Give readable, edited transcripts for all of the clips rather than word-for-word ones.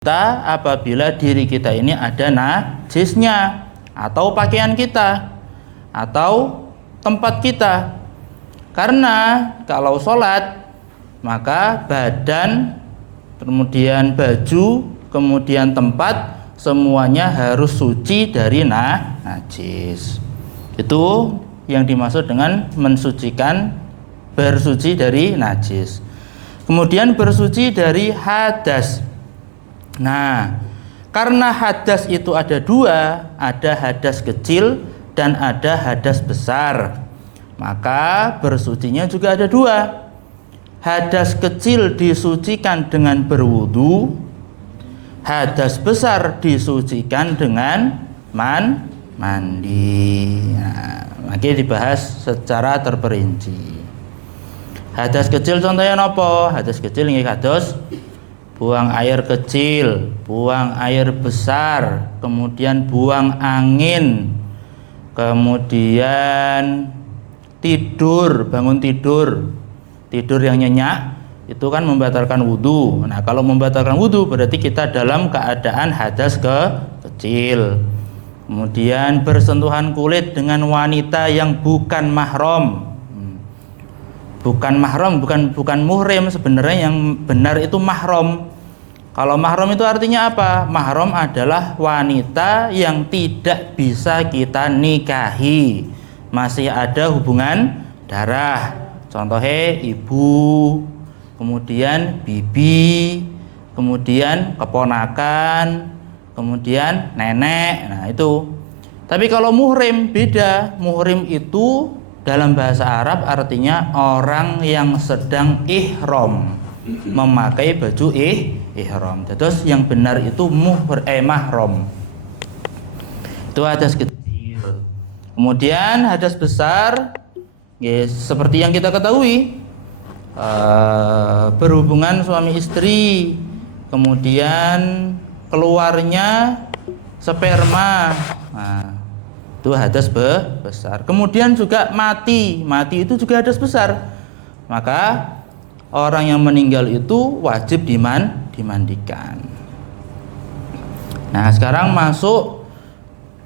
kita apabila diri kita ini ada najisnya, atau pakaian kita, atau tempat kita. Karena kalau sholat, maka badan, kemudian baju, kemudian tempat, semuanya harus suci dari najis. Itu yang dimaksud dengan mensucikan, bersuci dari najis. Kemudian bersuci dari hadas. Nah, karena hadas itu ada dua, ada hadas kecil dan ada hadas besar, maka bersucinya juga ada dua. Hadas kecil disucikan dengan berwudu, hadas besar disucikan dengan mandi. Nah, lagi dibahas secara terperinci. Hadas kecil contohnya apa? Hadas kecil ini kados buang air kecil, buang air besar, kemudian buang angin, kemudian tidur, bangun tidur yang nyenyak, itu kan membatalkan wudhu. Nah, kalau membatalkan wudhu berarti kita dalam keadaan hadas kecil. Kemudian bersentuhan kulit dengan wanita yang bukan mahram. Bukan mahram, bukan muhrim, sebenarnya yang benar itu mahram. Kalau mahram itu artinya apa? Mahram adalah wanita yang tidak bisa kita nikahi, masih ada hubungan darah. Contohnya ibu, kemudian bibi, kemudian keponakan, kemudian nenek. Nah, itu. Tapi kalau muhrim beda. Muhrim itu dalam bahasa Arab artinya orang yang sedang ihram, memakai baju ihram. Terus yang benar itu mahram. Itu hadas kecil. Kemudian hadas besar, seperti yang kita ketahui, berhubungan suami istri, kemudian keluarnya sperma. Nah, itu hadas besar. Kemudian juga mati itu juga hadas besar. Maka orang yang meninggal itu wajib dimandikan. Nah, sekarang masuk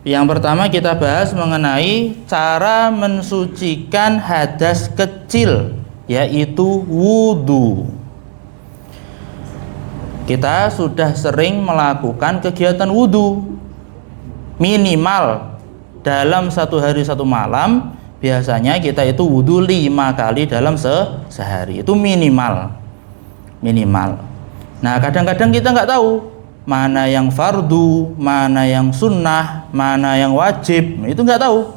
yang pertama, kita bahas mengenai cara mensucikan hadas kecil, yaitu wudu. Kita sudah sering melakukan kegiatan wudu. Minimal dalam satu hari satu malam, biasanya kita itu wudu 5 kali dalam sehari. Itu minimal. Nah, kadang-kadang kita nggak tahu mana yang fardu, mana yang sunnah, mana yang wajib. Itu nggak tahu.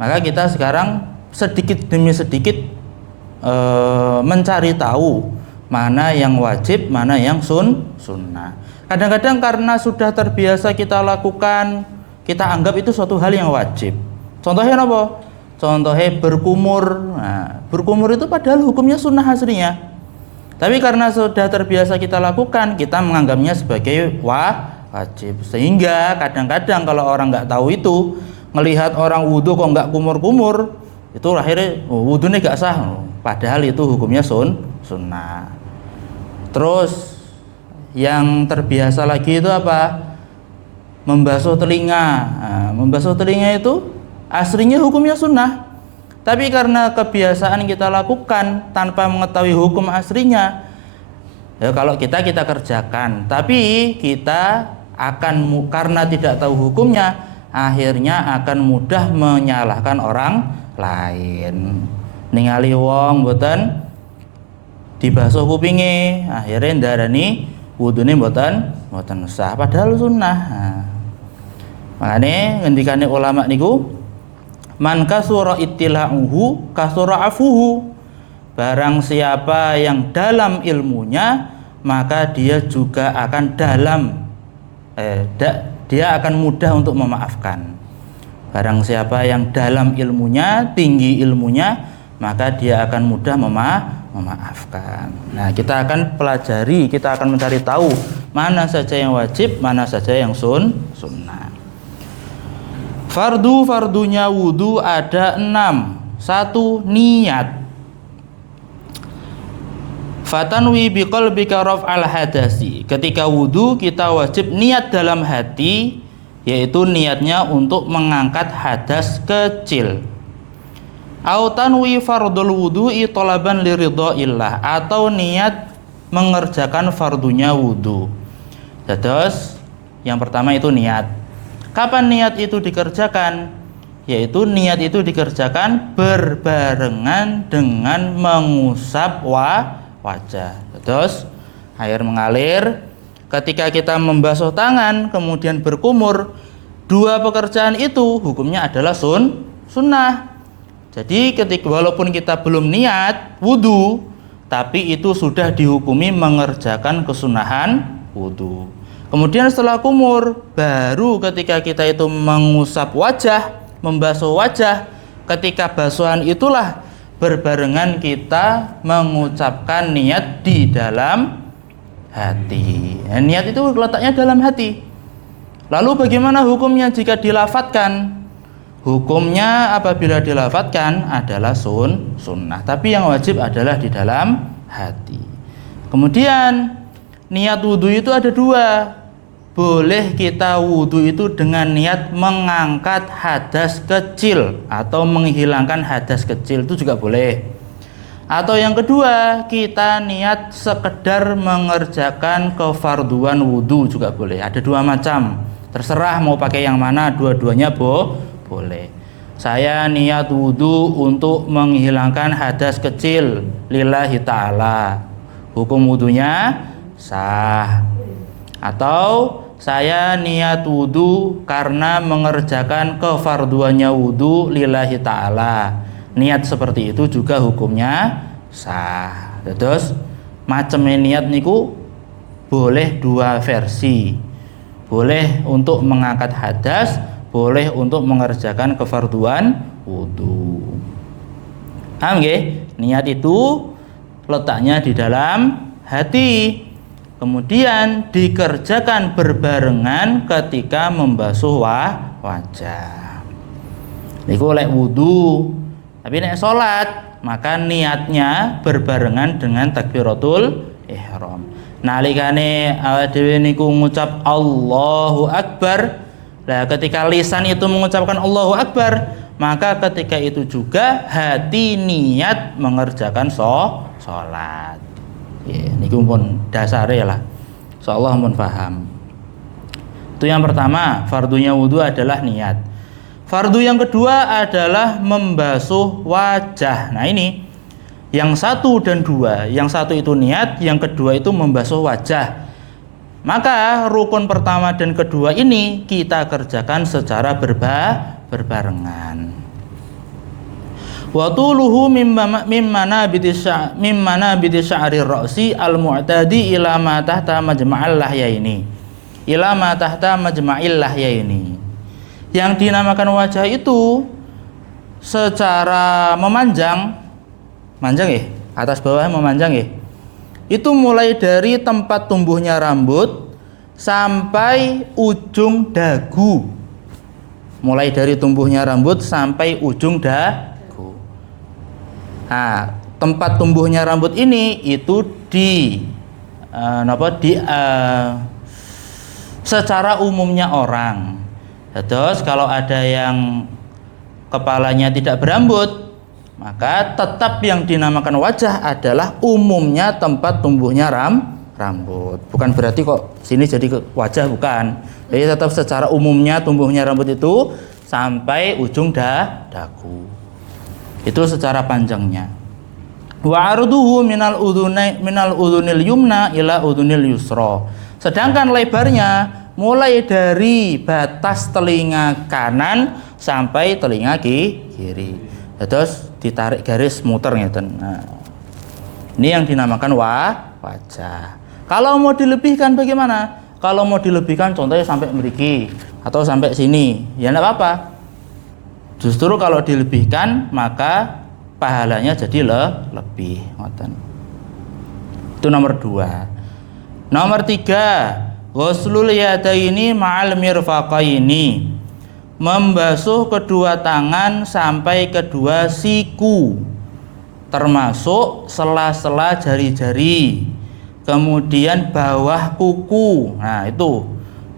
Maka kita sekarang sedikit demi sedikit mencari tahu mana yang wajib, mana yang sunnah. Kadang-kadang karena sudah terbiasa kita lakukan, kita anggap itu suatu hal yang wajib. Contohnya apa? Contohnya berkumur. Nah, berkumur itu padahal hukumnya sunnah aslinya. Tapi karena sudah terbiasa kita lakukan, kita menganggapnya sebagai wajib. Sehingga kadang-kadang kalau orang nggak tahu itu, ngelihat orang wudhu kok nggak kumur-kumur, itu akhirnya wudhunya nggak sah. Padahal itu hukumnya sunnah. Terus yang terbiasa lagi itu apa? Membasuh telinga. Nah, membasuh telinga itu aslinya hukumnya sunnah, tapi karena kebiasaan kita lakukan tanpa mengetahui hukum aslinya, ya kalau kita kerjakan, tapi kita akan karena tidak tahu hukumnya, akhirnya akan mudah menyalahkan orang lain. Ningali wong mboten dibasuh kupinge, akhirnya ndarani wudune mboten sah padahal sunnah. Nah, makanya ngendikane ulama niku, man kasura ittila'uhu kasura afuhu. Barang siapa yang dalam ilmunya, maka dia juga akan dia akan mudah untuk memaafkan. Barang siapa yang dalam ilmunya, tinggi ilmunya, maka dia akan mudah memaafkan. Nah, kita akan pelajari, kita akan mencari tahu mana saja yang wajib, mana saja yang sunnah. Fardunya wudu ada 6. 1, niat. Fatanwi biqalbika raf'al hadasi. Ketika wudu kita wajib niat dalam hati, yaitu niatnya untuk mengangkat hadas kecil. Au tanwi fardul wudu'i talaban liridhaillah, atau niat mengerjakan fardunya wudu. Terus yang pertama itu niat. Kapan niat itu dikerjakan? Yaitu niat itu dikerjakan berbarengan dengan mengusap wajah. Terus air mengalir, ketika kita membasuh tangan kemudian berkumur, dua pekerjaan itu hukumnya adalah sunnah. Jadi ketika walaupun kita belum niat wudu, tapi itu sudah dihukumi mengerjakan kesunahan wudu. Kemudian setelah kumur, baru ketika kita itu mengusap wajah, membasuh wajah, ketika basuhan itulah berbarengan kita mengucapkan niat di dalam hati. Niat itu letaknya dalam hati. Lalu bagaimana hukumnya jika dilafatkan? Hukumnya apabila dilafatkan adalah sunnah, tapi yang wajib adalah di dalam hati. Kemudian niat wudhu itu ada dua. Boleh kita wudhu itu dengan niat mengangkat hadas kecil atau menghilangkan hadas kecil, itu juga boleh. Atau yang kedua, kita niat sekedar mengerjakan kefarduan wudhu juga boleh. Ada dua macam, terserah mau pakai yang mana, dua-duanya boleh. Saya niat wudhu untuk menghilangkan hadas kecil lillahi ta'ala, hukum wudhunya sah. Atau saya niat wudhu karena mengerjakan kefarduannya wudhu lillahi ta'ala, niat seperti itu juga hukumnya sah. Terus macamnya niat niku boleh dua versi, boleh untuk mengangkat hadas, boleh untuk mengerjakan kefarduan wudhu. Paham nggih? Niat itu letaknya di dalam hati, kemudian dikerjakan berbarengan ketika membasuh wajah. Niku lek wudu, tapi nek salat maka niatnya berbarengan dengan takbiratul ihram. Nalikane awake dhewe niku ngucap Allahu Akbar, nah ketika lisan itu mengucapkan Allahu Akbar, maka ketika itu juga hati niat mengerjakan salat. Ya, niku pun dasare lah. Insyaallah mun paham. Itu yang pertama, fardunya wudu adalah niat. Fardu yang kedua adalah membasuh wajah. Nah ini yang satu dan dua. Yang satu itu niat, yang kedua itu membasuh wajah. Maka rukun pertama dan kedua ini kita kerjakan secara berbarengan. Wa tuluhu mimmana bidi sya'ri ra'si al-mu'tadi ila ma tahta majma'il lahyaini. Ila ma tahta majma'il lahyaini. Yang dinamakan wajah itu secara memanjang atas bawah memanjang itu mulai dari tempat tumbuhnya rambut sampai ujung dagu. Mulai dari tumbuhnya rambut sampai ujung dagu. Nah, tempat tumbuhnya rambut ini itu secara umumnya orang. Terus kalau ada yang kepalanya tidak berambut, maka tetap yang dinamakan wajah adalah umumnya tempat tumbuhnya rambut. Bukan berarti kok sini jadi wajah, bukan. Jadi tetap secara umumnya tumbuhnya rambut itu sampai ujung dagu. Itu secara panjangnya. Wa arduhu minal udhunil yumna ila udhunil yusra. Sedangkan lebarnya mulai dari batas telinga kanan sampai telinga kiri. Terus ditarik garis muter ngeten. Nah, ini yang dinamakan wajah. Kalau mau dilebihkan bagaimana? Kalau mau dilebihkan contohnya sampai mriki atau sampai sini, ya enggak apa-apa. Justru kalau dilebihkan maka pahalanya jadi lebih. Itu nomor 2. Nomor 3, ghuslul yadaini ma'al mirfaqaini. Membasuh kedua tangan sampai kedua siku. termasuk sela-sela jari-jari, kemudian bawah kuku. Nah, itu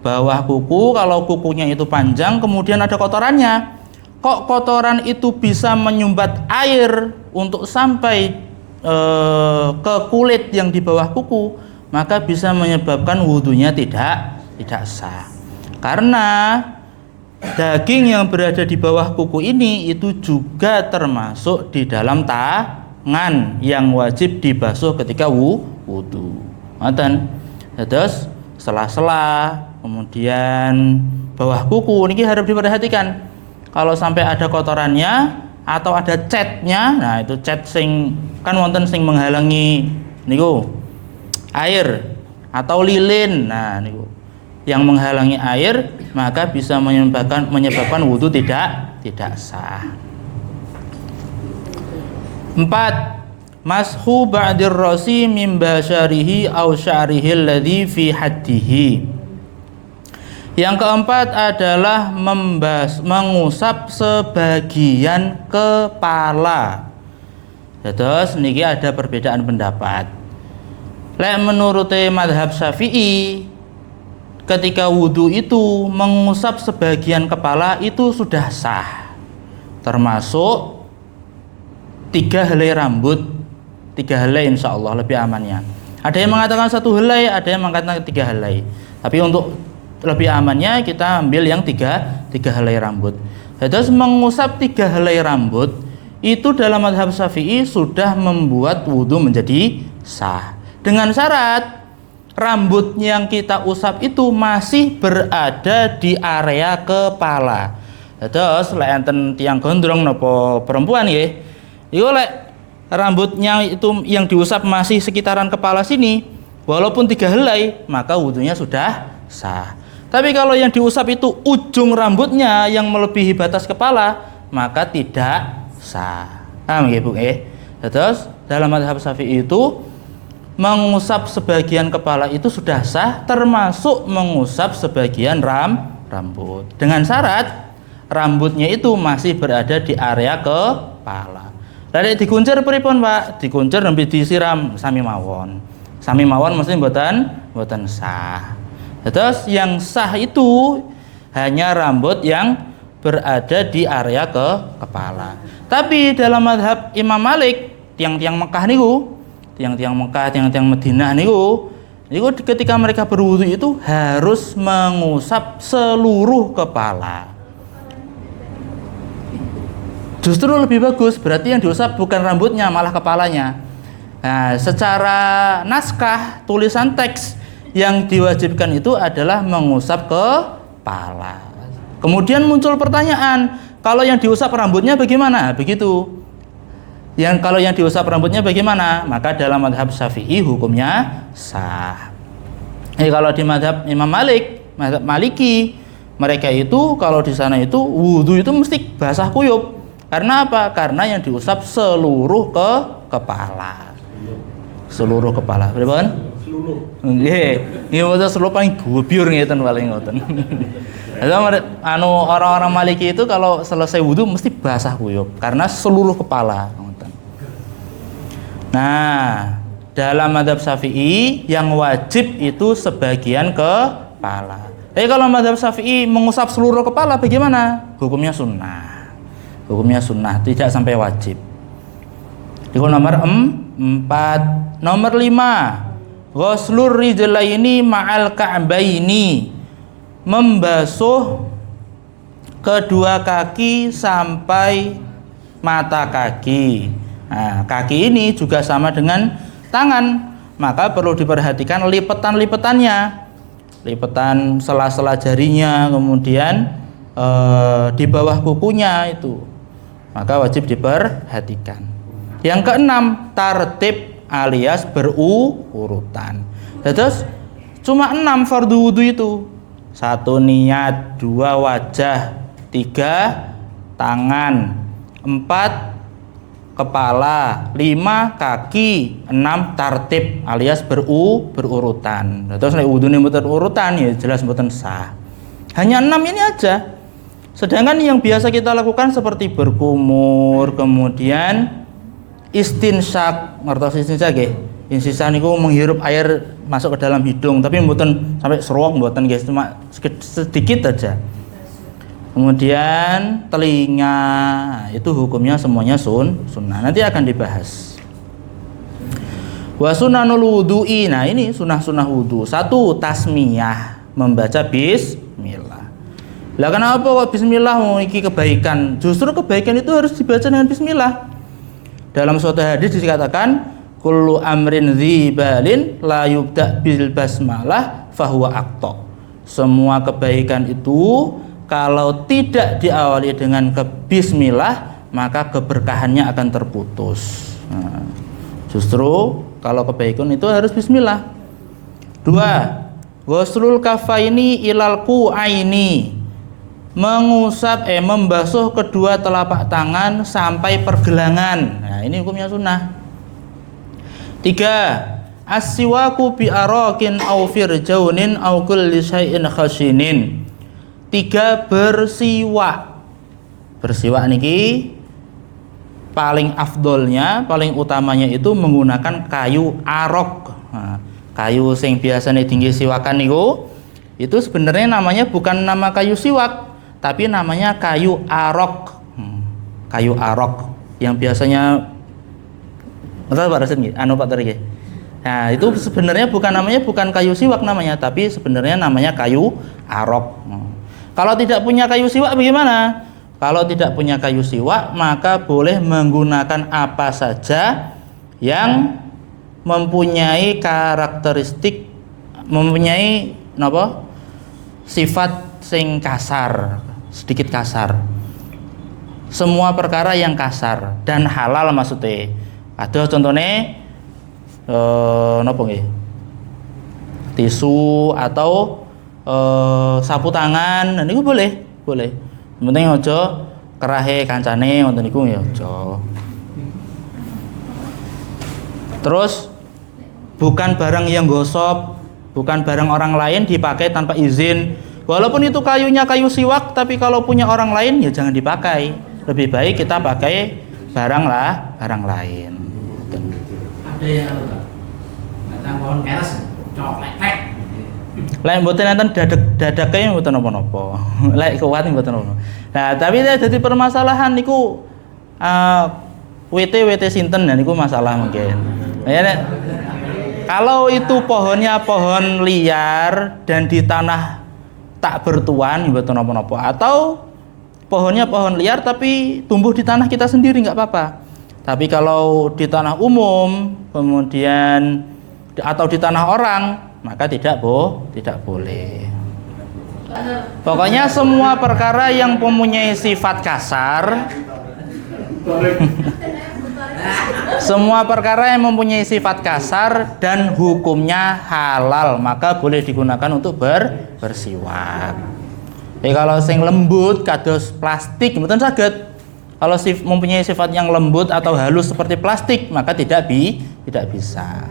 bawah kuku, kalau kukunya itu panjang kemudian ada kotorannya, kok kotoran itu bisa menyumbat air untuk sampai ke kulit yang di bawah kuku, maka bisa menyebabkan wudhunya tidak sah. Karena daging yang berada di bawah kuku ini itu juga termasuk di dalam tangan yang wajib dibasuh ketika wudhu. Ngoten. Terus sela-sela, kemudian bawah kuku ini harus diperhatikan. Kalau sampai ada kotorannya atau ada catnya, nah itu cat sing kan wonten sing menghalangi niku air atau lilin. Nah niku yang menghalangi air, maka bisa menyebabkan wudhu tidak sah. 4. Mashu ba'dir rasi min basyarihi aw sya'rihi alladhi fi haddihi. Yang keempat adalah mengusap sebagian kepala. Terus niki ada perbedaan pendapat. Lek menurut madhab Syafi'i, ketika wudhu itu mengusap sebagian kepala itu sudah sah, termasuk 3 helai rambut. 3 helai insya Allah lebih amannya. Ada yang mengatakan 1 helai, ada yang mengatakan 3 helai. Tapi untuk lebih amannya kita ambil yang 3 helai rambut. Terus mengusap 3 helai rambut itu dalam mazhab Syafi'i sudah membuat wudhu menjadi sah, dengan syarat rambut yang kita usap itu masih berada di area kepala. Terus lek enten tiang gondrong nopo perempuan nggih, iku lek rambutnya itu yang diusap masih sekitaran kepala sini, walaupun 3 helai, maka wudhunya sudah sah. Tapi kalau yang diusap itu ujung rambutnya yang melebihi batas kepala, maka tidak sah. Paham nggih, Bu? Terus dalam mazhab Syafi'i itu mengusap sebagian kepala itu sudah sah, termasuk mengusap sebagian rambut, dengan syarat rambutnya itu masih berada di area kepala. Lalu dikuncir pripun, Pak? Dikuncir nembe disiram sami mawon. Sami mawon mesti mboten sah. Terus yang sah itu hanya rambut yang berada di area kepala. Tapi dalam mazhab Imam Malik, tiang-tiang Mekah niku, tiang-tiang Mekah, tiang-tiang Madinah niku ketika mereka berwudu itu harus mengusap seluruh kepala. Justru lebih bagus, berarti yang diusap bukan rambutnya, malah kepalanya. Nah, secara naskah tulisan teks yang diwajibkan itu adalah mengusap kepala. Kemudian muncul pertanyaan, kalau yang diusap rambutnya bagaimana? Begitu. Kalau yang diusap rambutnya bagaimana? Maka dalam mazhab Syafi'i hukumnya sah. Kalau di mazhab Imam Malik, mazhab Maliki, mereka itu kalau di sana itu wudhu itu mesti basah kuyup. Karena apa? Karena yang diusap seluruh kepala. Seluruh kepala. Berapa kan? Seluruh. Nggih. Nggih seluruh paling gubyur ngeten paling ngoten. Orang-orang Maliki itu kalau selesai wudhu mesti basah kuyup karena seluruh kepala. Nah, dalam mazhab Syafi'i yang wajib itu sebagian kepala. Tapi kalau mazhab Syafi'i mengusap seluruh kepala bagaimana? Hukumnya sunnah. Hukumnya sunnah, tidak sampai wajib. Itu nomor 4. Nomor 5. Ghuslur rijlaini ma'al ka'baini. Membasuh kedua kaki sampai mata kaki. Nah, kaki ini juga sama dengan tangan, maka perlu diperhatikan lipetan-lipetannya, lipetan sela-sela jarinya, kemudian di bawah kukunya itu, maka wajib diperhatikan. Yang keenam, tartib alias berurutan. Terus cuma 6 fardu wudu itu. 1 niat, 2 wajah, 3 tangan, 4 kepala, 5 kaki, 6 tartib alias berurutan. Terus nek wudune mboten urutan ya jelas mboten sah. Hanya 6 ini aja. Sedangkan yang biasa kita lakukan seperti berkumur, kemudian Istinsyak, ngertos istinsyak nggih? Istinsyak niku menghirup air masuk ke dalam hidung, tapi mboten sampai seruak mboten guys, cuma sedikit aja. Kemudian telinga, itu hukumnya semuanya sunnah. Nanti akan dibahas. Wa sunanul wudu'i. Nah, ini sunah-sunah wudu. 1, tasmiyah, membaca bismillah. Lah kenapa kok bismillah iki kebaikan? Justru kebaikan itu harus dibaca dengan bismillah. Dalam suatu hadis dikatakan, kullu amrin dzibalin la yubda bil basmalah fahuwa aqta. Semua kebaikan itu kalau tidak diawali dengan bismillah, maka keberkahannya akan terputus. Nah, justru kalau kebaikan itu harus bismillah. 2, ghuslul kafaini ilal qu'aini. Membasuh kedua telapak tangan sampai pergelangan. Nah, ini hukumnya sunnah. 3, as-siwaku bi arakin aw firjaunin aw kulli syai'in khashinin. 3, bersiwak. Bersiwak niki paling afdolnya, paling utamanya itu menggunakan kayu arok. Nah, kayu sing biasanya tinggi siwakan niku itu sebenarnya namanya bukan nama kayu siwak, tapi namanya kayu arok. Kayu arok yang biasanya Pak Rasid nggih, Pak Tari. Nah, itu sebenarnya bukan kayu siwak namanya, tapi sebenarnya namanya kayu arok. Kalau tidak punya kayu siwak bagaimana? Kalau tidak punya kayu siwak, maka boleh menggunakan apa saja yang mempunyai karakteristik, mempunyai sifat sing kasar, sedikit kasar. Semua perkara yang kasar dan halal maksudnya. Ada contohnya napa nggih? Tisu atau sapu tangan, nah niku boleh. Penting aja kerahe kancane ngoten niku ya aja. Terus bukan barang yang gosop, bukan barang orang lain dipakai tanpa izin. Walaupun itu kayunya kayu siwak, tapi kalau punya orang lain ya jangan dipakai. Lebih baik kita pakai barang lain. Ada yang batang pohon keras, coklat. Lain mboten enten dadake mboten napa-napa. Lek kuat mboten napa. Nah, tapi dadi permasalahan niku WT sinten nah niku masalah mungkin. Ya, kalau itu pohonnya pohon liar dan di tanah tak bertuan mboten napa-napa, atau pohonnya pohon liar tapi tumbuh di tanah kita sendiri nggak apa-apa. Tapi kalau di tanah umum kemudian atau di tanah orang, maka tidak boleh. Pokoknya semua perkara yang mempunyai sifat kasar semua perkara yang mempunyai sifat kasar dan hukumnya halal, maka boleh digunakan untuk bersiwak. Kalau sing lembut kados plastik mboten saged. Kalau mempunyai sifat yang lembut atau halus seperti plastik, maka tidak bisa.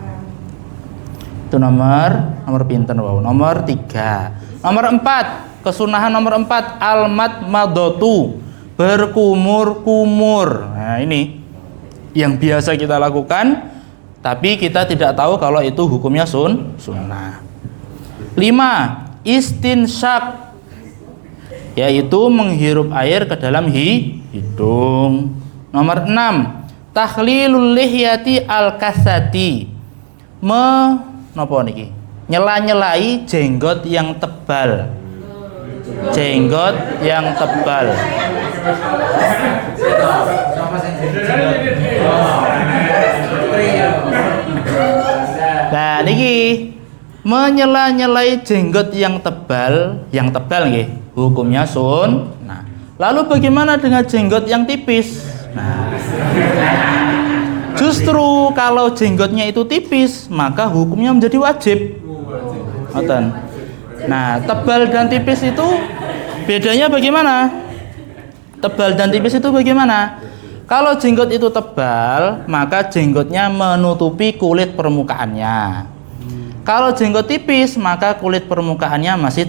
Itu nomor pinten wau. Nomor 3. Nomor 4, kesunahan nomor 4, al-madmadatu, berkumur-kumur. Nah, ini yang biasa kita lakukan, tapi kita tidak tahu kalau itu hukumnya sunnah. 5, istinsyak, yaitu menghirup air ke dalam hidung. Nomor 6, takhlilul lihyati al-kasati, napa niki? Nyela-nyelai jenggot yang tebal. Jenggot yang tebal. Nah, niki menyela-nyelai jenggot yang tebal nggih, hukumnya sunnah. Lalu bagaimana dengan jenggot yang tipis? Nah, justru kalau jenggotnya itu tipis, maka hukumnya menjadi wajib. Ngoten. Nah, tebal dan tipis itu bedanya bagaimana? Tebal dan tipis itu bagaimana? Kalau jenggot itu tebal, maka jenggotnya menutupi kulit permukaannya. Kalau jenggot tipis, maka kulit permukaannya masih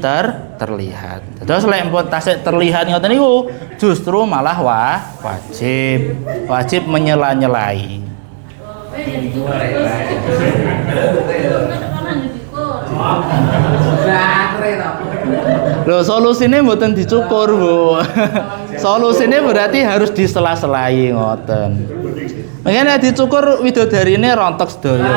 terlihat. Terus lek empun tasik terlihat ngoten niku, justru malah wajib menyela-nyelai. Loh, solusinya mboten dicukur, Bu. Solusinya berarti harus disela-selai ngoten. Makanya dicukur widodari ini rontok sedaya.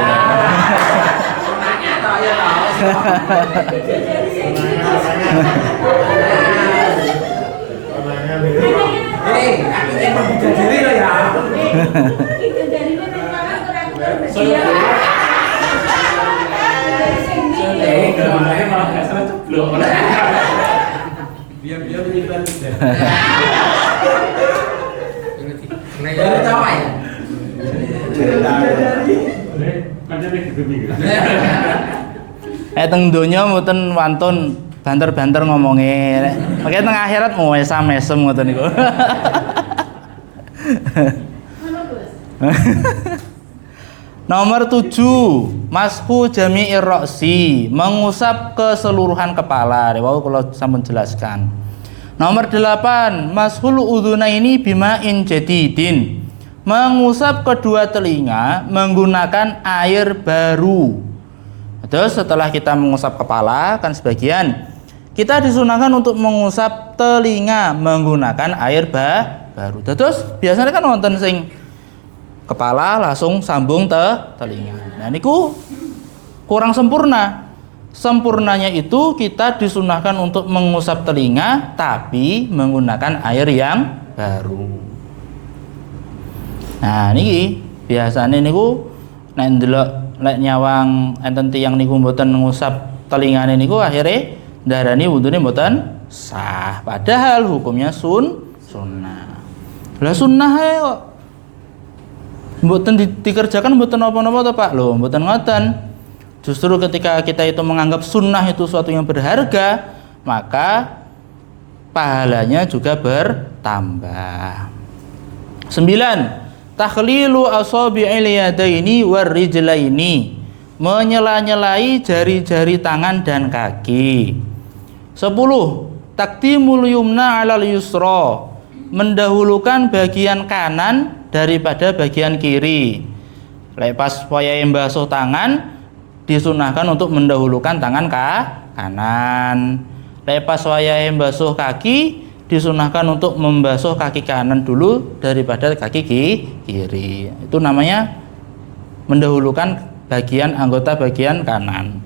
Aku yang bidadari lah ya. Biar menyimpan Teng donya mboten wantun banter-banter ngomongnya. Makanya teng akhirat mesem ngoten niku. Nomor 7, mashu jami'ir ra'si, mengusap keseluruhan kepala. Wau kula sampun jelaskan. Nomor 8, mashul udhunaini bima'in jadidin, mengusap kedua telinga menggunakan air baru. Terus setelah kita mengusap kepala, kan sebagian kita disunahkan untuk mengusap telinga menggunakan air baru. Terus biasanya kan wonten sing kepala langsung sambung telinga. Nah niku kurang sempurna. Sempurnanya itu kita disunahkan untuk mengusap telinga tapi menggunakan air yang baru. Nah niki biasanya niku nek ndelok nek nyawang enten tiyang niku mboten ngusap telingane niku akhirnya darani wudune mboten sah. Padahal hukumnya sunnah. Lah sunnah ae kok mboten dikerjakan mboten napa-napa to Pak. Lho, mboten ngoten. Justru ketika kita itu menganggap sunnah itu suatu yang berharga, maka pahalanya juga bertambah. 9. Takhlilu asabi'il yadaini warrijlaini, menyela-nyelai jari-jari tangan dan kaki. 10. Taqdimul yumna 'alal yusra, mendahulukan bagian kanan daripada bagian kiri. Lek pas wayahe mbasuh tangan disunahkan untuk mendahulukan tangan kanan. Lek pas wayahe mbasuh kaki disunahkan untuk membasuh kaki kanan dulu daripada kaki kiri. Itu namanya mendahulukan anggota bagian kanan.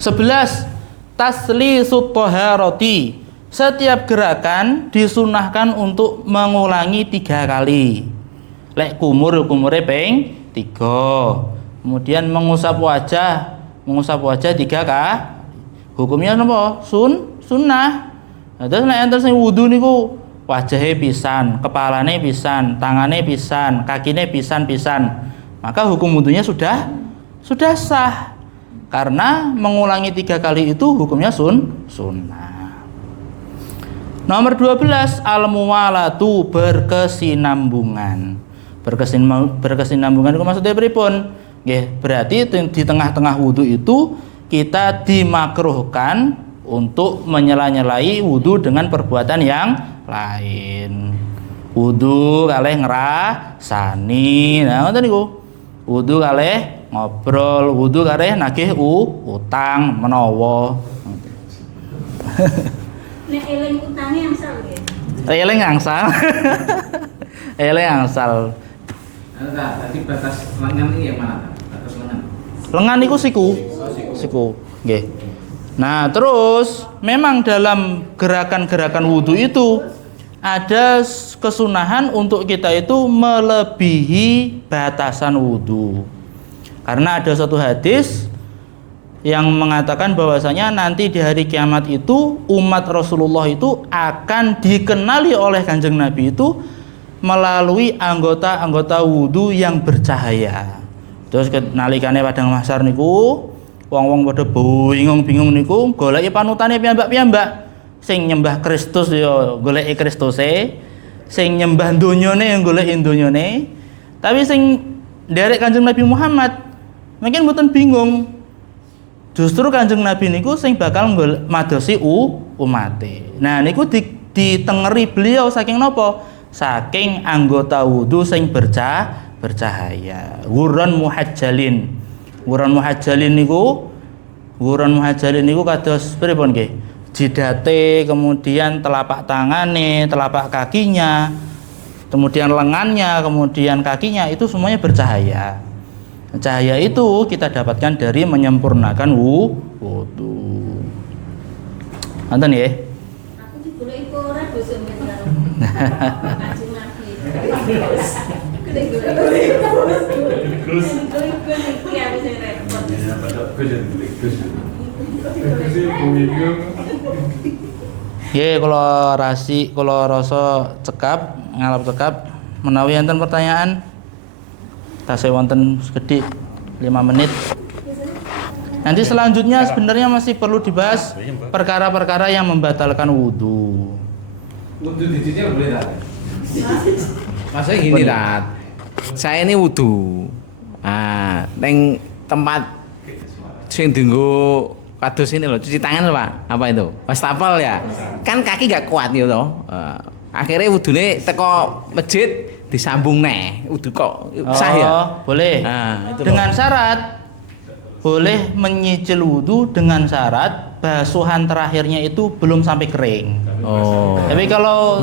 11. Taslisut thaharati, setiap gerakan disunahkan untuk mengulangi 3 kali. Lek kumure ping 3. Kemudian mengusap wajah 3 kali. Hukumnya napa? Sunnah. Nah, terus nek enten sing wudu niku wajahe pisan, kepalane pisan, tangane pisan, kakine pisan. Maka hukum wudunya sudah sah. Karena mengulangi 3 kali itu hukumnya sunnah. Nomor 12, al-muwalatu, berkesinambungan. Berkesinambungan itu maksudnya pripun? Nggih, berarti di tengah-tengah wudu itu kita dimakruhkan untuk menyela-nyelai wudu dengan perbuatan yang lain. Wudu kalih ngrasani. Nah, ngoten niku. Wudu kalih ngobrol, wudu kalih nagih utang menawa. Nek eling utange angsal nggih. Eling angsal. Eling angsal. Tadi batas lengan ini yang mana? Batas lengan. Lengan niku siku. Nggih. Nah, terus memang dalam gerakan-gerakan wudu itu ada kesunahan untuk kita itu melebihi batasan wudu. Karena ada suatu hadis yang mengatakan bahwasanya nanti di hari kiamat itu umat Rasulullah itu akan dikenali oleh Kanjeng Nabi itu melalui anggota-anggota wudu yang bercahaya. Terus nalikane padang mahsyar niku wong-wong pada bingung niku goleki panutane piyambak-piyambak. Sing nyembah Kristus ya goleki Kristuse, sing nyembah donyane ya goleki donyane. Tapi sing nderek Kanjeng Nabi Muhammad mungkin mboten bingung. Justru Kanjeng Nabi niku sing bakal madosi umate. Nah niku ditengeri beliau saking napa? Saking anggota wudu sing bercahaya. Ghurran muhajjalin. Ghurran muhajjalin niku kados pripun nggih? Jidate, kemudian telapak tangane, telapak kakinya, kemudian lengannya, kemudian kakinya itu semuanya bercahaya. Cahaya itu kita dapatkan dari menyempurnakan wudu. Nonton ya? Aku digoleki ora dosa men karo Kanjeng Nabi. Ya, kalau rasa cekap, ngalap cekap, menawi enten pertanyaan, tasih wonten sekedhik 5 menit. Nanti selanjutnya sebenarnya masih perlu dibahas perkara-perkara yang membatalkan wudhu. Wudhu dicuci boleh tak? Maksudnya gini Tat, saya ini wudhu. Neng tempat sing dienggo kados ini loh, cuci tangan loh Pak. Apa itu? Wastafel ya. Kan kaki gak kuat gitu loh. Akhirnya wudhunya teko masjid disambung neh. Wudhu kok sah ya? Boleh. Itu Dengan syarat boleh menyicil wudhu dengan syarat basuhan terakhirnya itu belum sampai kering. Tapi kalau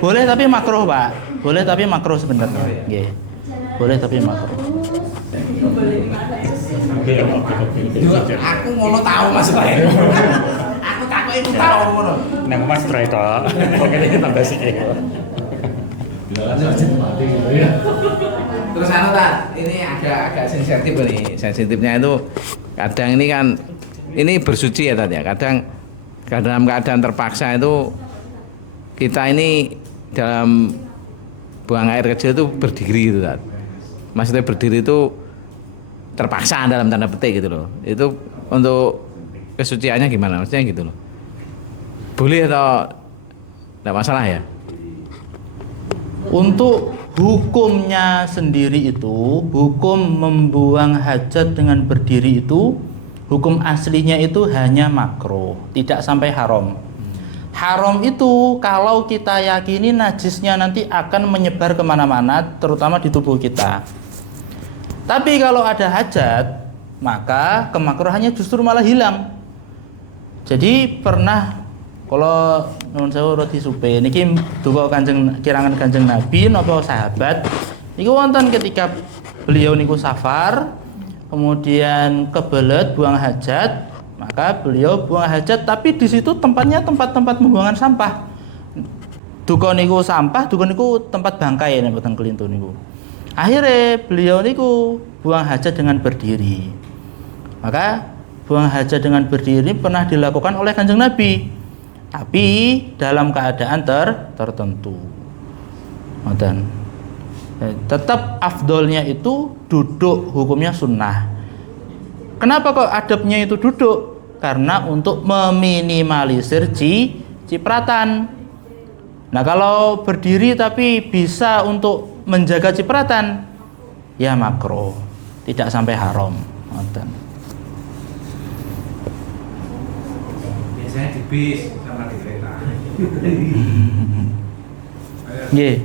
boleh tapi makruh Pak. Boleh tapi makruh sebenarnya. Nggih. Boleh tapi makruh. Aku ngono tahu Mas Pak. Aku takut itu tahu ngono. Nang Mas Troy to. Oke tambah sithik. Terus Tat, ini agak sensitif nih. Sensitifnya itu kadang ini kan ini bersuci ya Tat ya. Kadang dalam keadaan terpaksa itu kita ini dalam buang air kecil itu berdiri gitu Tat. Maksudnya berdiri itu terpaksa dalam tanda petik gitu loh. Itu untuk kesuciannya gimana? Maksudnya gitu loh. Boleh atau tidak masalah ya? Untuk hukumnya sendiri itu, hukum membuang hajat dengan berdiri itu, hukum aslinya itu hanya makruh, tidak sampai haram. Haram itu kalau kita yakini najisnya nanti akan menyebar kemana-mana, terutama di tubuh kita. Tapi kalau ada hajat, maka kemakruhannya justru malah hilang. Jadi pernah kalau nuwun sewu roti supe niki duka kirangan Kanjeng Nabi napa sahabat niku wonten ketika beliau niku safar kemudian kebelet buang hajat, maka beliau buang hajat tapi di situ tempatnya tempat-tempat pembuangan sampah. Duka niku sampah, duka niku tempat bangkai nek mboten kelintu niku. Akhirnya beliau niku buang hajat dengan berdiri. Maka buang hajat dengan berdiri pernah dilakukan oleh Kanjeng Nabi. Tapi dalam keadaan tertentu. Dan tetap afdolnya itu duduk, hukumnya sunnah. Kenapa kok adabnya itu duduk? Karena untuk meminimalisir cipratan. Nah kalau berdiri tapi bisa untuk menjaga cipratan, ya makruh, tidak sampai haram. Biasanya di bis sama di kereta. Nggih.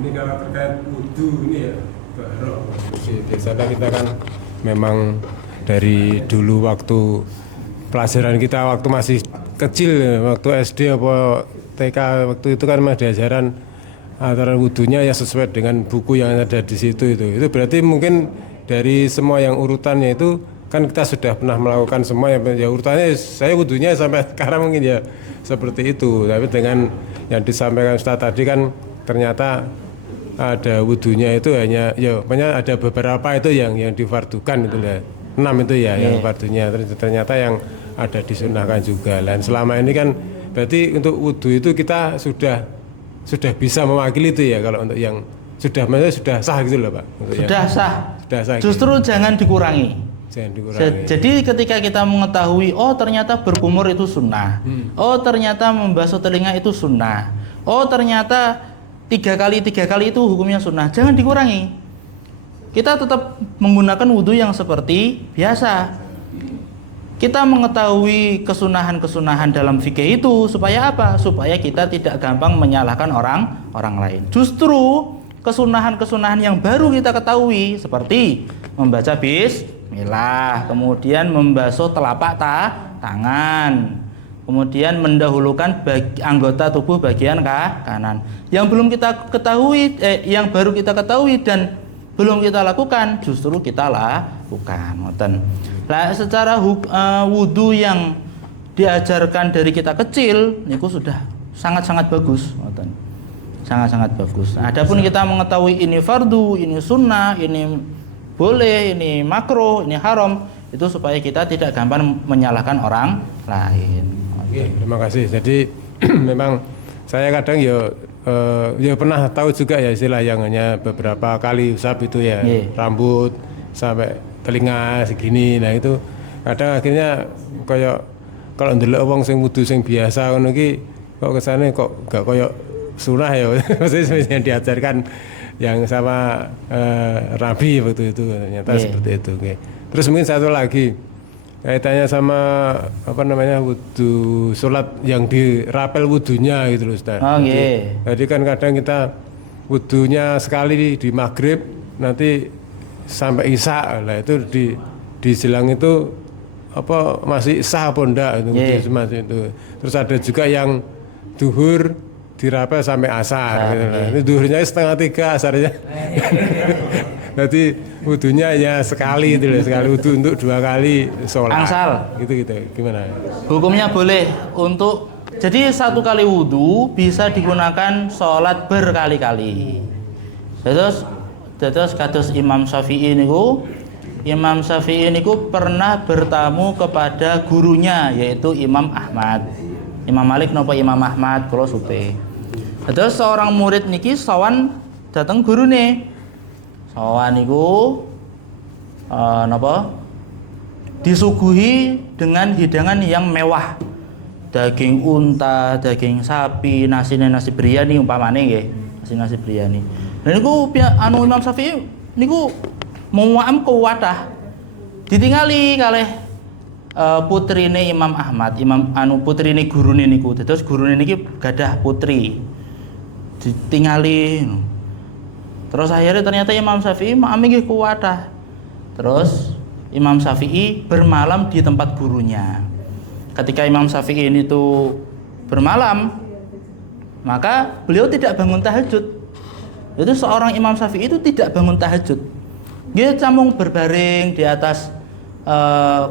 Ini kalau terkait wudhu ini ya barok. Di sana kita kan memang dari dulu waktu pelajaran kita waktu masih kecil, waktu SD apa TK waktu itu kan masih diajaran antara wudhunya ya sesuai dengan buku yang ada di situ itu. Itu berarti mungkin dari semua yang urutannya itu kan kita sudah pernah melakukan semua ya urutannya saya wudhunya sampai sekarang mungkin ya seperti itu. Tapi dengan yang disampaikan Ustaz tadi kan ternyata ada wudhunya itu hanya ya ada beberapa itu yang difardukan itu lah 6 itu ya yang fardunya ternyata yang ada disunahkan juga. Dan selama ini kan berarti untuk wudhu itu kita sudah bisa mewakili itu ya kalau untuk yang maksudnya sudah sah gitu loh Pak. Sudah sah. Justru gitu. Jangan dikurangi. Jadi ketika kita mengetahui oh ternyata berkumur itu sunnah, oh ternyata membasuh telinga itu sunnah, oh ternyata 3 kali itu hukumnya sunnah, jangan dikurangi. Kita tetap menggunakan wudhu yang seperti biasa. Kita mengetahui kesunahan-kesunahan dalam fikih itu supaya apa? Supaya kita tidak gampang menyalahkan orang lain. Justru kesunahan-kesunahan yang baru kita ketahui seperti membaca bismillah, kemudian membasuh telapak tangan, kemudian mendahulukan anggota tubuh bagian kanan. Yang belum kita ketahui, yang baru kita ketahui dan belum kita lakukan, justru kita lakukan. Nah, secara wudhu yang diajarkan dari kita kecil, niku sudah sangat-sangat bagus. Sangat-sangat bagus. Adapun kita mengetahui ini fardu, ini sunnah, ini boleh, ini makruh, ini haram, itu supaya kita tidak gampang menyalahkan orang lain. Oke, terima kasih. Jadi memang saya kadang ya pernah tahu juga ya istilah yang hanya beberapa kali usap itu ya, rambut sampai telinga segini. Nah itu kadang akhirnya kayak kalau ndelok wong sing wudu sing biasa ngono iki kok kesane kok gak kayak sunah ya. Maksudnya yang diajarkan yang sama Rabi waktu itu ternyata seperti itu. Oke. Terus mungkin satu lagi kaitannya sama apa namanya wudu sholat yang dirapel wudunya gitu loh Ustaz. Jadi kan kadang kita wudunya sekali di maghrib nanti sampai isya lah itu di jelang itu apa masih sah apa enggak itu. Terus ada juga yang duhur dirapel sampai asar gitu lah. Ini duhurnya 2:30 asarnya. Berarti wudunya ya sekali itu loh, sekali wudu untuk 2 kali sholat. Angsal. Gitu gimana? Hukumnya boleh untuk jadi 1 kali wudu bisa digunakan sholat berkali-kali. Terus kados Imam Syafi'i niku pernah bertamu kepada gurunya yaitu Imam Ahmad. Imam Malik napa Imam Ahmad kula supe. Terus seorang murid niki sowan dateng gurune. Sowan niku disuguhi dengan hidangan yang mewah. Daging unta, daging sapi, nasi biryani umpamane nggih. Nasi biryani. Dan niku Imam Syafi'i niku muam ke wadah. Ditingali kalih putrine Imam Ahmad, putrine gurune niku. Terus gurune niki gadah putri. Ditingali. Terus akhirnya ternyata Imam Syafi'i muam nggih ke wadah. Terus Imam Syafi'i bermalam di tempat gurunya. Ketika Imam Syafi'i ini tuh bermalam, maka beliau tidak bangun tahajud. Itu seorang Imam Syafi'i itu tidak bangun tahajud. Dia camung berbaring di atas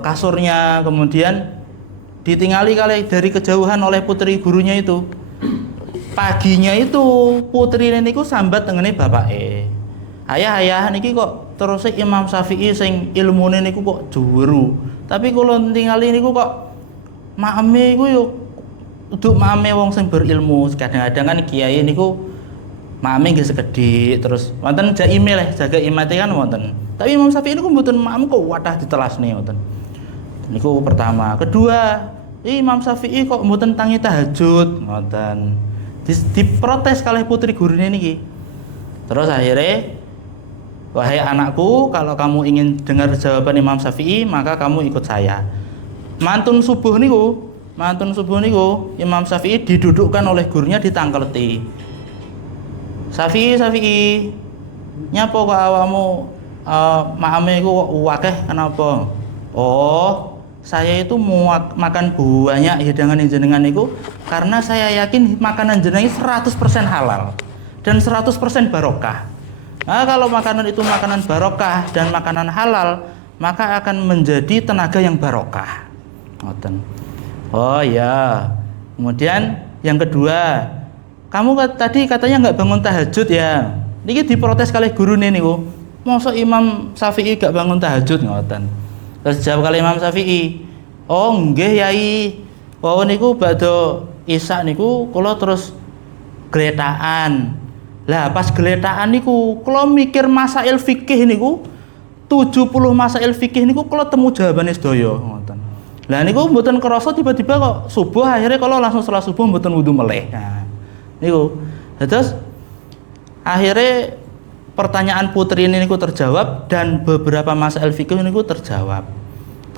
kasurnya, kemudian ditinggali kali dari kejauhan oleh putri gurunya itu. Paginya itu putri niku sambat tengene bapake. Ayah niki kok terus Imam Syafi'i sing ilmune niku kok juweru. Tapi kula tingali niku kok makame iku yo uduk makame wong sing berilmu. Kadang-kadang kan kiai niku makame nggih sekedhik terus wonten jaime leh jaga imate kan wonten. Tapi Imam Syafi'i niku mboten makame kok wadah ditelasne wonten. Niku pertama. Kedua, Imam Syafi'i kok mboten tangi tahajud wonten. Diprotes kalih putri gurune niki. Terus akhirnya, wahai anakku, kalau kamu ingin dengar jawaban Imam Syafi'i, maka kamu ikut saya. Mantun subuh niku, Imam Syafi'i didudukkan oleh gurunya ditangkelti. Syafi'i, nyapa kok awamu makame iku kok akeh kenapa? Oh, saya itu mau makan banyak hidangan jenengan niku karena saya yakin makanan jenengan 100% halal dan 100% barokah. Nah, kalau makanan itu makanan barokah dan makanan halal, maka akan menjadi tenaga yang barokah. Oh ya. Kemudian yang kedua, kamu tadi katanya nggak bangun tahajud ya. Niki diprotes kali gurune niku. Mosok Imam Syafi'i gak bangun tahajud ngoten. Terus jawab kali Imam Syafi'i, "Oh nggih Yai. Oh niku badhe isya niku kula terus gletaan. Lah pas gletaan niku kula mikir masail fikih niku 70 masail fikih niku kula temu jawabane sedaya ngoten. Lah niku mboten krasa tiba-tiba kok subuh akhirnya kula langsung setelah subuh mboten wudu meleh. Nah, niku. Terus akhirnya pertanyaan putri ini niku terjawab dan beberapa masail fikih niku terjawab.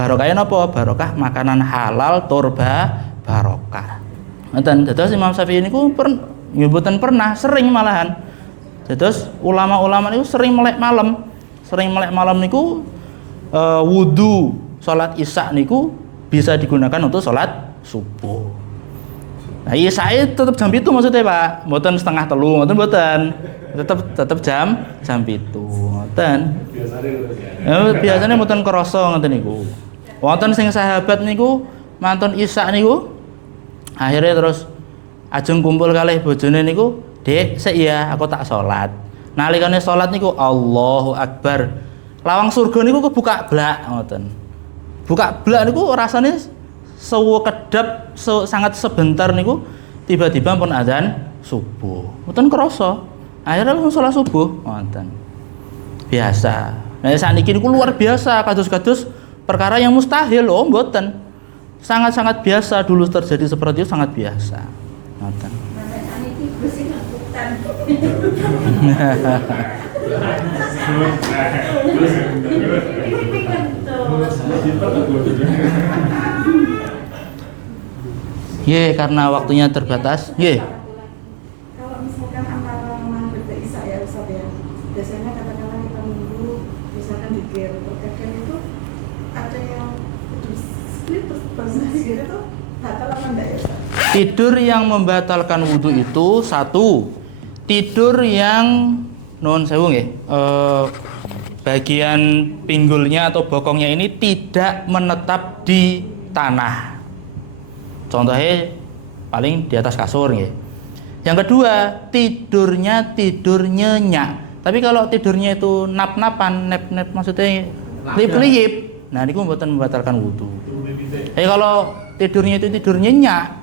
Barokahnya napa? Barokah makanan halal tur barokah. Ngoten. Dados Imam Syafi'i niku mboten pernah, sering malahan. Dados ulama-ulama niku sering melek malam. Sering melek malam niku wudu salat Isya niku bisa digunakan untuk salat subuh. Nah, Isya tetap jam 7 maksudnya, Pak. Mboten setengah 3, mboten mboten. Tetap jam 7. Ngoten. Biasanya mboten krasa ngoten niku. Wonten sing sahabat niku mantun Isya niku akhirnya terus ajeng kumpul kalih bojone niku, "Dek, sik ya, aku tak salat." Nalikane salat niku Allahu Akbar. Lawang surga niku kebuka blak ngoten. Buka blak niku rasane sekedap sangat sebentar niku tiba-tiba pun adzan subuh. Mboten krasa. Akhirnya langsung salat subuh ngoten. Biasa. Nah, sakniki niku luar biasa kados-kados perkara yang mustahil loh, mboten. Sangat-sangat biasa dulu terjadi seperti itu, sangat biasa. Ngoten. Ye, karena waktunya terbatas. Ye. Kalau misalkan antara maghrib dan isya ya Ustaz ya, biasanya katakanlah kita nunggu misalkan dikir, terkadang itu ada yang split terus baru dikir itu batal apa enggak ya Ustaz? Tidur yang membatalkan wudhu itu satu, tidur yang nuwun sewu nggih, bagian pinggulnya atau bokongnya ini tidak menetap di tanah. Contohnya paling di atas kasur nggih. Yang kedua, tidurnya tidur nyenyak. Tapi kalau tidurnya itu nap-napan, nap-nap maksudnya kelip-kelip, nah niku mboten membatalkan wudhu. Kalau tidurnya itu tidur nyenyak,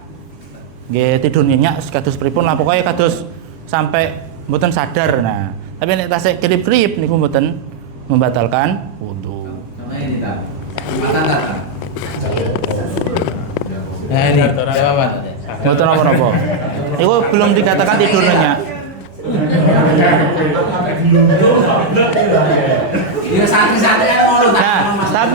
nggih tidur nyenyak kados pripun lah, pokoknya kados sampai mboten sadar. Nah, tapi nek tasik kelip-kelip niku mboten membatalkan wudhu. Namanya ini tak. Mata tak. Nah ini jawaban. Mboten apa-apa. Iku belum dikatakan tidur nyenyak. Ini santri-santri yang ngono tak. Nah,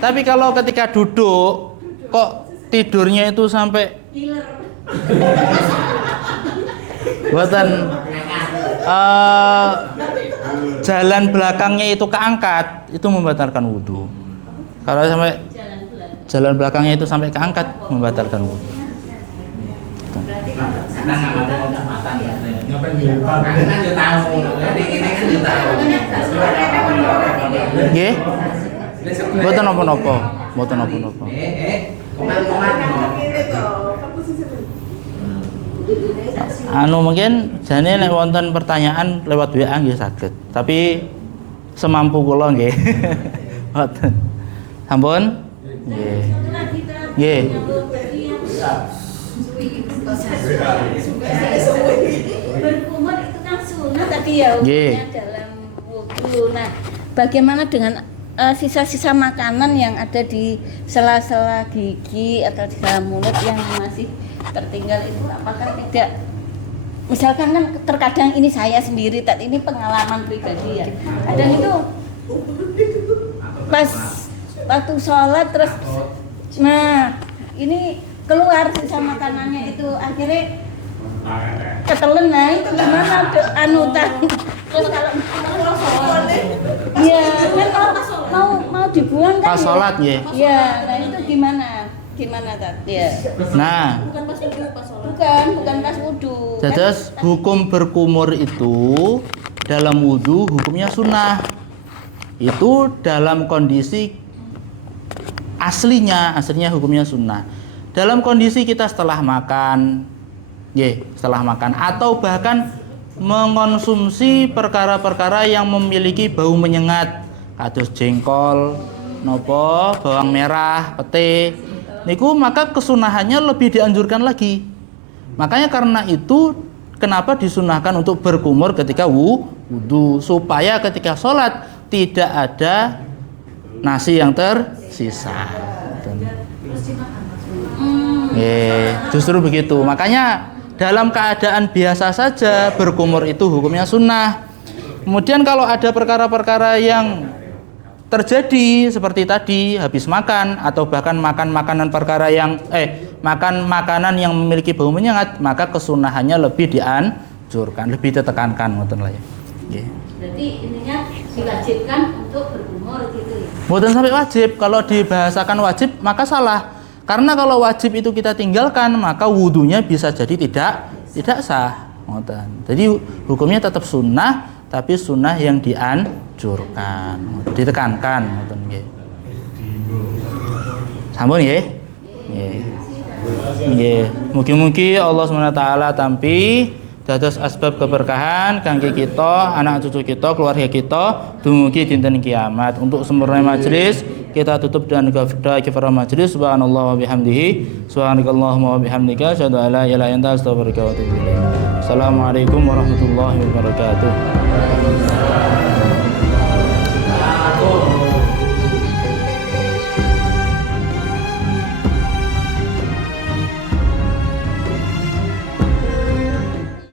tapi kalau ketika duduk kok tidurnya itu sampai buatan jalan belakangnya itu keangkat, itu membatalkan wudhu. Kalau sampai jalan belakangnya itu sampai keangkat, membatalkan wudhu. Karena nggak ada kesempatan ya. Ngapain dia tahu. Ini kan dia tahu. Nggih. Mboten napa-napa. Mboten napa-napa. Anu mungkin jane nek wonten pertanyaan lewat WA nggih saged. Tapi semampu kula nggih. Mboten. Sampun? Nggih. Nggih. Berkumur itu kan sunnah tadi ya, hukumnya dalam wudhu. Nah, bagaimana dengan sisa-sisa makanan yang ada di sela-sela gigi atau di dalam mulut yang masih tertinggal itu, apakah tidak, misalkan kan terkadang ini saya sendiri, ini pengalaman pribadi ya, kadang itu pas waktu sholat terus, nah ini keluar sisa makanannya itu akhirnya ketelen. Nah itu gimana terus kalau ya kan mau dibuang kan Pas sholat ya. ya, nah itu gimana Tat? Ya. Nah, Bukan pas wudhu, pas sholat. Bukan pas wudhu. Dados hukum berkumur itu dalam wudhu hukumnya sunnah. Itu dalam kondisi aslinya hukumnya sunnah. Dalam kondisi kita setelah makan, setelah makan atau bahkan mengonsumsi perkara-perkara yang memiliki bau menyengat, kados jengkol, nopo, bawang merah, pete, niku maka kesunahannya lebih dianjurkan lagi. Makanya karena itu kenapa disunahkan untuk berkumur ketika wudhu, supaya ketika sholat tidak ada nasi yang tersisa. Justru begitu. Makanya dalam keadaan biasa saja berkumur itu hukumnya sunnah. Kemudian kalau ada perkara-perkara yang terjadi seperti tadi habis makan atau bahkan makan makanan perkara yang makan makanan yang memiliki bau menyengat, maka kesunahannya lebih dianjurkan, lebih ditekankan ngoten lah ya. Nggih. Berarti intinya diwajibkan untuk berkumur gitu ya. Mboten sampai wajib, kalau dibahasakan wajib maka salah. Karena kalau wajib itu kita tinggalkan, maka wudunya bisa jadi tidak sah. Ngoten. Jadi hukumnya tetap sunnah, tapi sunnah yang dianjurkan, ditekankan ngoten nggih. Sampun nggih? Nggih. Nggih. Mugi-mugi Allah SWT tampi dados asbab keberkahan kangge kita, anak cucu kita, keluarga kita dumugi dinten kiamat. Untuk sempurna majelis kita tutup dengan kafara majelis. Subhanallah wa bihamdihi, subhanakallahumma wa bihamdika, asyhadu an la ilaha illa anta, astaghfiruka wa atubu ilaik. Assalamualaikum warahmatullahi wabarakatuh.